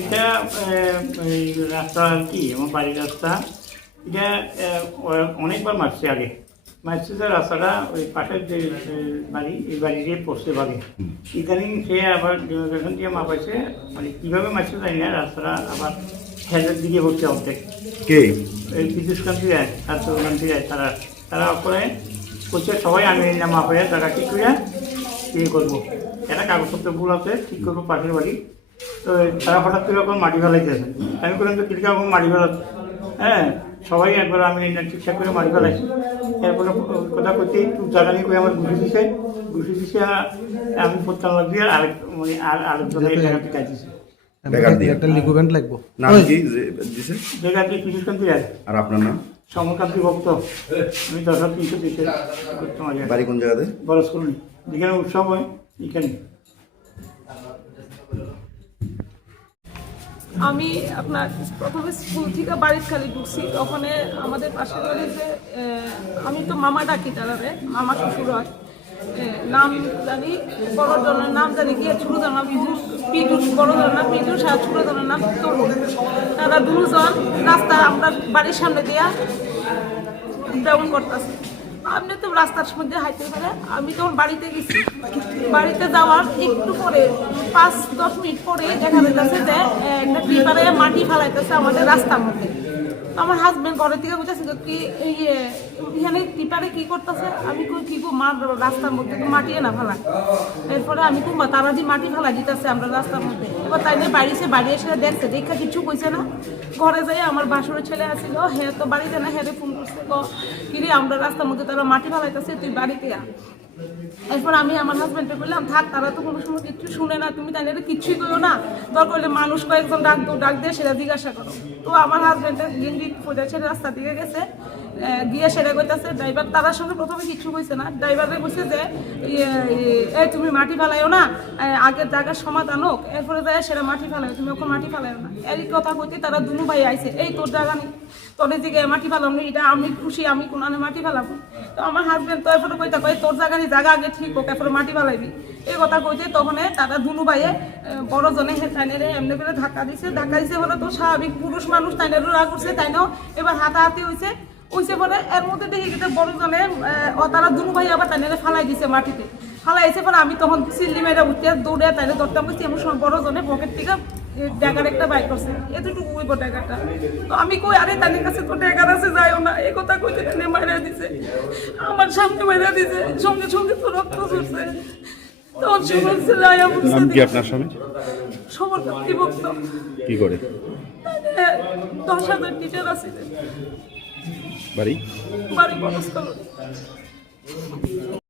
এটা এই রাস্তা আর কি আমার বাড়ির রাস্তা। এটা অনেকবার মারছে আগে, মারছে যে রাস্তাটা ওই পাশের যে বাড়ি, এই বাড়ি দিয়ে পড়ছে ভাগে। ইদানিং সে আবার ডেমোগ্রেশন দিয়ে মাপাইছে, মানে কীভাবে মারছে জানি না, রাস্তাটা আবার হেজের দিকে পড়ছে অর্ধেক। কে? এই বিদ্যুৎকান্তি রায়, ছাত্রকান্তি রায়, তারা করে করছে সবাই আমি নিলাম মাপাইয়া টাকা ঠিক করে ইয়ে করবো, একটা কাগজপত্র ভুল আছে ঠিক করবো পাশের বাড়ি। তো তারা হঠাৎ করে এখন মাটি ফেলাইতেছে, আমি করলাম তো কীরকম মাটি ফেলাচ্ছে, হ্যাঁ সবাই একবার আমি ঠিকঠাক করে মাটি ফেলাইছি। এরপরে কথা করতে একটু জায়গা নিয়ে করে আমার ঘুষি দিছে আমি পড়তাম দিয়ে আরেক মানে আরেকজনের টাকা পিটাই দিছে। একটা লিকুইড লাগবো। নাম কি দিছে? জায়গা দিয়ে বিদ্যুৎকান্তি রায়। আর আপনার নাম? সমরকান্তি ভক্ত। আমি 10,300 দিতে করতাম। বাড়ি কোন জায়গাতে? বরস কলোনি, যেখানে উৎসব হয় এখানে। আমি আপনার প্রথমে স্কুল থেকে বাড়ির খালি ঢুকছি, ওখানে আমাদের পাশের বাড়িতে আমি তো মামা ডাকি তারারে, মামা শ্বশুর হয়, নাম জানি বড় জনের নাম জানি গিয়ে ছোট জনের নাম পিজুস, বড় জনের নাম পিজুস আর ছোট জনের নাম তরুণ। তারা দুজন রাস্তা আমরা বাড়ির সামনে দিয়া ব্যায়াম করতেছে। আপনি তো রাস্তার মধ্যে হাইতে পারে, আমি তখন বাড়িতে গেছি। বাড়িতে যাওয়ার একটু পরে 5-10 মিনিট পরে দেখা যাচ্ছে যে একটা টিপারে মাটি ফেলাইতেছে আমাদের রাস্তার মধ্যে। আমার হাজবেন্ড ঘরের থেকে বুঝেছে কি এখানে টিপারে কি করতেছে, আমি কি মার রাস্তার মধ্যে তো মাটি না ফেলাই। এরপরে আমি খুব তারা যে মাটি ফেলাই দিতেছে আমরা রাস্তার মধ্যে। এবার তাই নিয়ে বাড়ি এসে দেখছে, দেখা কিছু কইছে না। ঘরে যাই আমার বাসুরের ছেলে আসছিল, হ্যাঁ তো বাড়িতে না, হ্যাঁ ফোন করছে কিরে আমরা রাস্তার মধ্যে তারা মাটি ফেলাইতেছে, তুই বাড়িতে আ। এরপর আমি আমার হাজব্যান্ডকে বললাম থাক, তারা তো কোনো সময় কিচ্ছু শুনে না, তুমি তাই কিচ্ছুই করো না, দরকার হলে মানুষ কয়েকজন ডাক দিয়ে সেটা জিজ্ঞাসা করো। তো আমার হাজব্যান্ডে গিন্ডি ছেড়ে রাস্তা দিকে গেছে, গিয়ে সেটা কইতেছে ড্রাইভার, তার সঙ্গে প্রথমে কিছু হয়েছে না, ড্রাইভারে বলছে যে তুমি মাটি ফেলাইও না, আগের জায়গার সমাধান হোক, এরপরে যায় সেটা মাটি ফেলাইও, তুমি ওকে মাটি ফেলাইও না। এই কথা কইতে তারা দুনু ভাই আইছে, এই তোর জায়গা নেই, তোর দিকে মাটি ফেলাম নি, এটা আমি খুশি, আমি কোন মাটি ফেলাবো। তো আমার হাজব্যান্ড তো এরপরে কইতে কয় তোর জায়গা নেই, জায়গা আগে ঠিক হোক, এরপরে মাটি ফেলাইবি। এই কথা কইতে তখন তারা দুনু ভাইয়ে বড় জনে তাইনের এমনি করে ধাক্কা দিছে বলে তো স্বাভাবিক পুরুষ মানুষ, তাইনেরও রাগ উঠছে, তাইনেও এবার হাতাহাতি হয়েছে পরে এর মধ্যে দেখি গেছে বড় জনে তারা দুনু ভাই আবার তাইনের ফালাই দিছে মাটিতে, ফালাইছে পরে আমি তখন সিল্লি মেয়েরা উঠতে দৌড়ে তাইনে ধরতাম বলছি, এমন সময় বড় জনে পকেট থেকে ড্যাগার একটা বাইক করছে, এতটুকু ওইব ড্যাগারটা। তো আমি কই আরে তাদের কাছে তো ড্যাগার আছে, যাইও না, এই কথা কইতে তাহলে মাইরা দিছে, আমার সামনে মাইরা দিছে, সঙ্গে সঙ্গে তো রক্ত ঝরছে। তখন শুনছে যাই আমার নাম কি আপনার স্বামী? সমরকান্তি ভক্ত। কি করে? 10,000 টিচার আছে, বাড়ি বাড়ি বরস কলোনি।